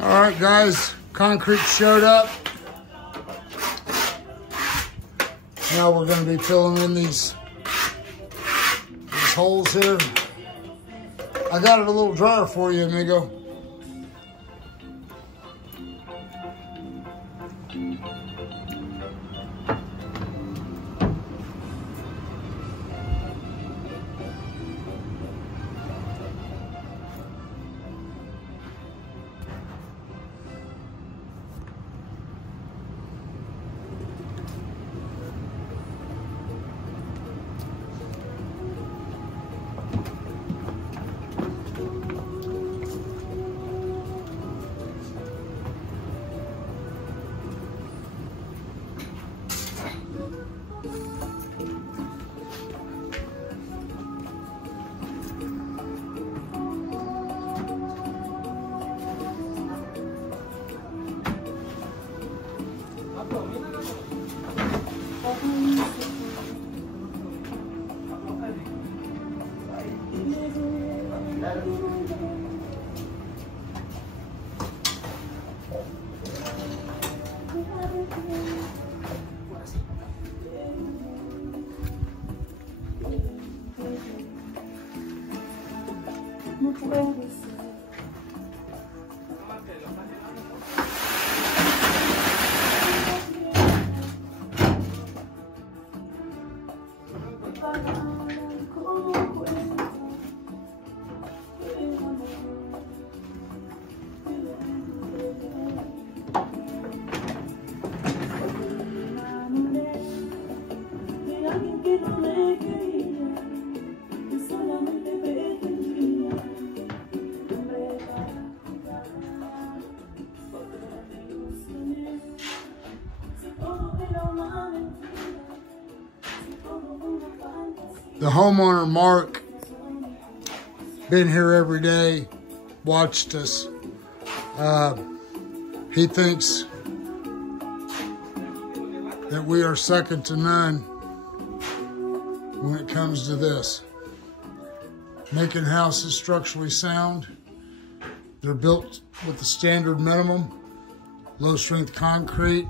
All right, guys, concrete showed up. Now we're going to be filling in these holes here. I got it a little drier for you, amigo. The homeowner, Mark, been here every day, watched us. He thinks that we are second to none when it comes to this. Making houses structurally sound. They're built with the standard minimum, low strength concrete,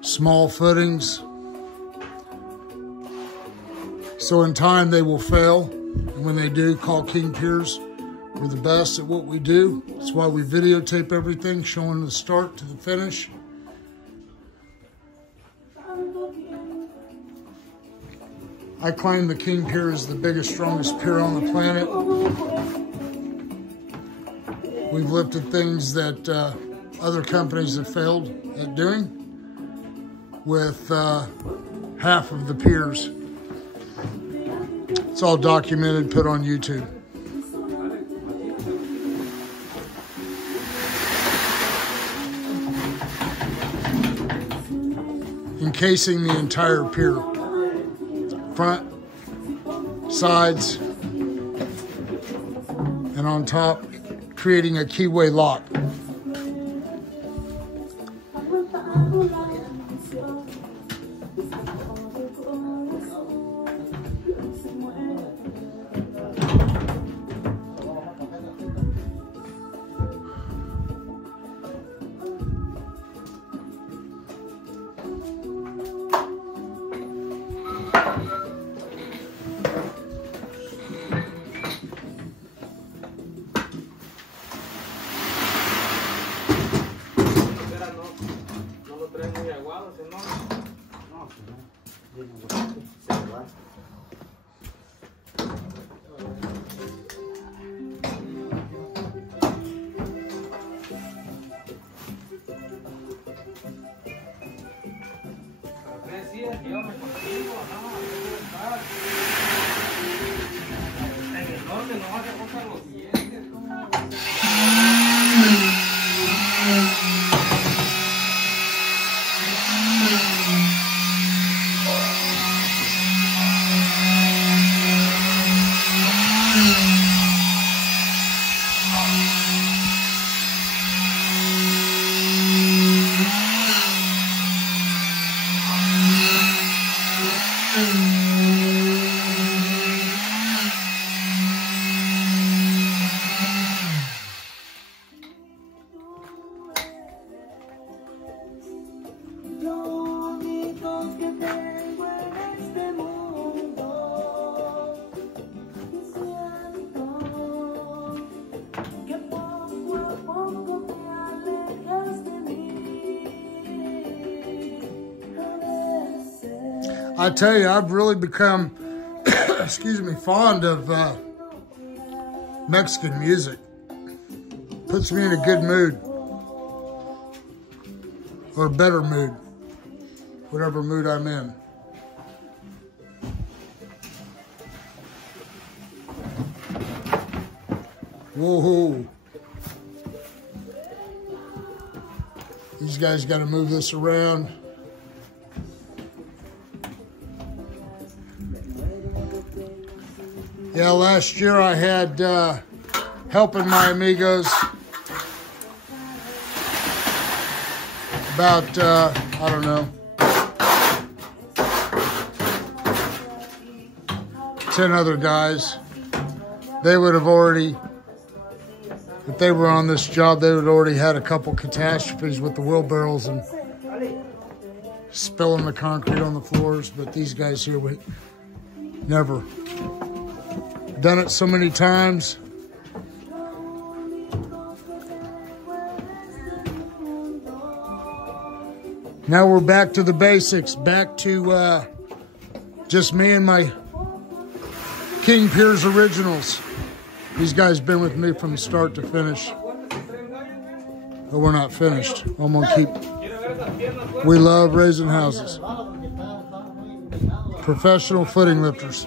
small footings. So in time they will fail, and when they do, call King Piers. We're the best at what we do. That's why we videotape everything, showing the start to the finish. I claim the King Pier is the biggest, strongest pier on the planet. We've lifted things that other companies have failed at doing with half of the piers. It's all documented, put on YouTube. Encasing the entire pier. Front, sides, and on top, creating a keyway lock. I tell you, I've really become, excuse me, fond of Mexican music. Puts me in a good mood. Or a better mood. Whatever mood I'm in. Whoa. These guys got to move this around. Yeah, last year I had helping my amigos about, I don't know, 10 other guys. They would have already, if they were on this job, they would have already had a couple catastrophes with the wheelbarrows and spilling the concrete on the floors. But these guys here, we never. Done it so many times. Now we're back to the basics. Back to just me and my King Piers Originals. These guys been with me from start to finish. But we're not finished. I'm gonna keep. We love raising houses. Professional footing lifters.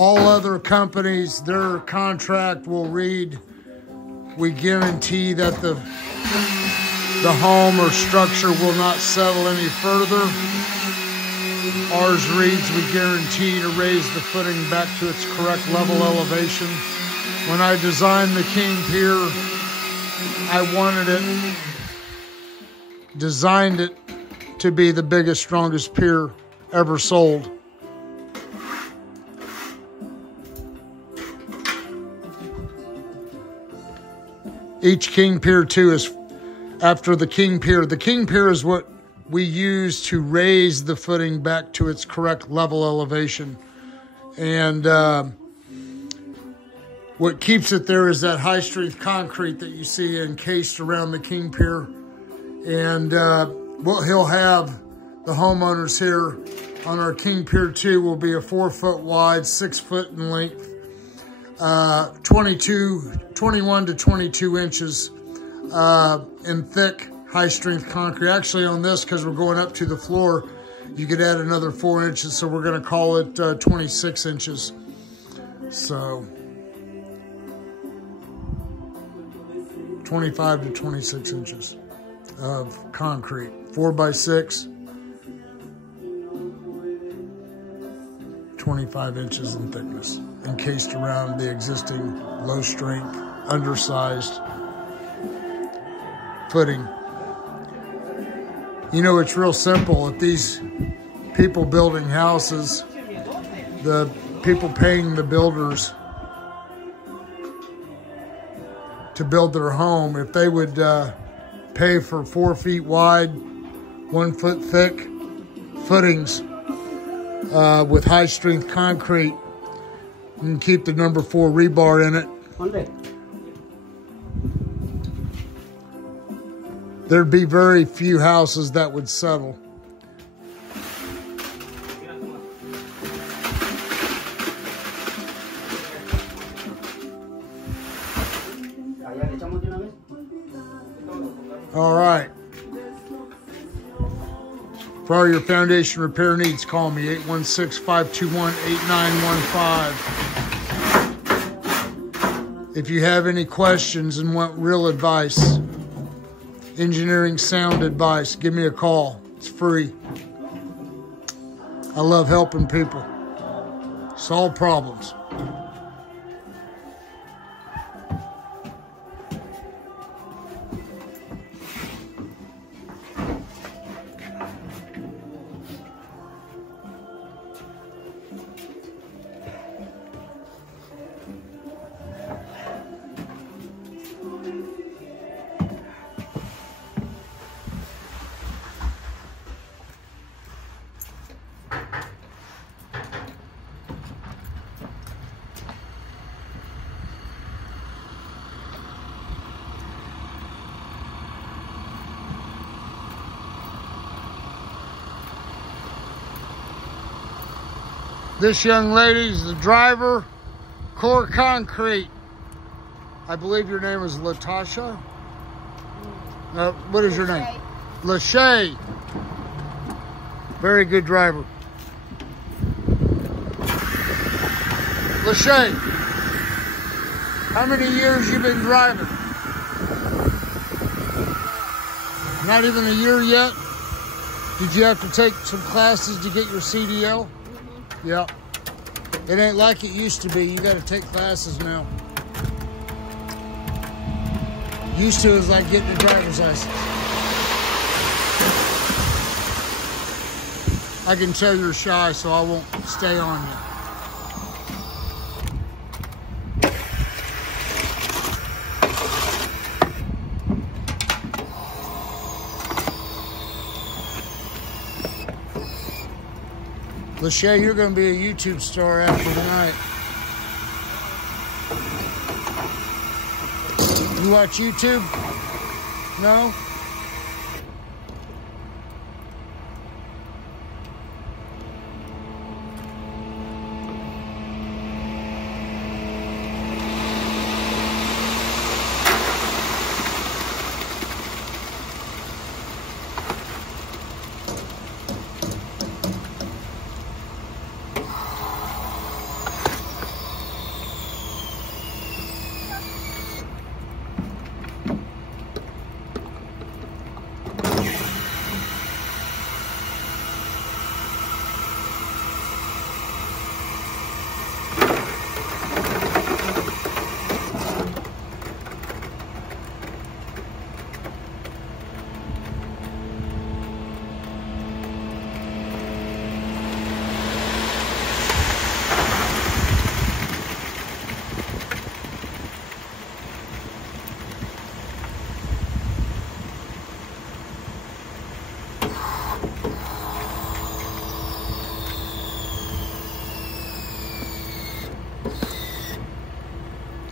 All other companies, their contract will read, we guarantee that the home or structure will not settle any further. Ours reads, we guarantee to raise the footing back to its correct level elevation. When I designed the King Pier, I designed it to be the biggest, strongest pier ever sold. Each King Pier 2 is after the King Pier. The King Pier is what we use to raise the footing back to its correct level elevation. And what keeps it there is that high strength concrete that you see encased around the King Pier. And what he'll have, the homeowners here on our King Pier 2 will be a 4 foot wide, 6 foot in length, 21 to 22 inches in thick, high-strength concrete. Actually, on this, because we're going up to the floor, you could add another 4 inches, so we're going to call it 26 inches. So, 25 to 26 inches of concrete. 4x6, 25 inches in thickness, encased around the existing low-strength, undersized footing. You know, it's real simple. If these people building houses, the people paying the builders to build their home, if they would pay for 4 feet wide, 1 foot thick footings with high strength concrete and keep the number 4 rebar in it, there'd be very few houses that would settle. All right. For all your foundation repair needs, call me 816-521-8915. If you have any questions and want real advice, engineering sound advice, give me a call. It's free. I love helping people solve problems. This young lady is the driver, Core Concrete. I believe your name is Latasha? What is your name? Lachey. Very good driver. Lachey, how many years you been driving? Not even a year yet? Did you have to take some classes to get your CDL? Mm-hmm. Yeah. It ain't like it used to be. You got to take classes now. Used to is like getting a driver's license. I can tell you're shy, so I won't stay on you. Lachey, you're going to be a YouTube star after tonight. You watch YouTube? No?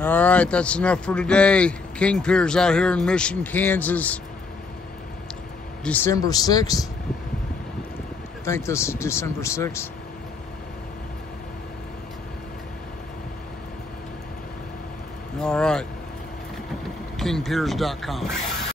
All right, that's enough for today. King Pier's out here in Mission, Kansas, December 6th. I think this is December 6th. All right, kingpiers.com.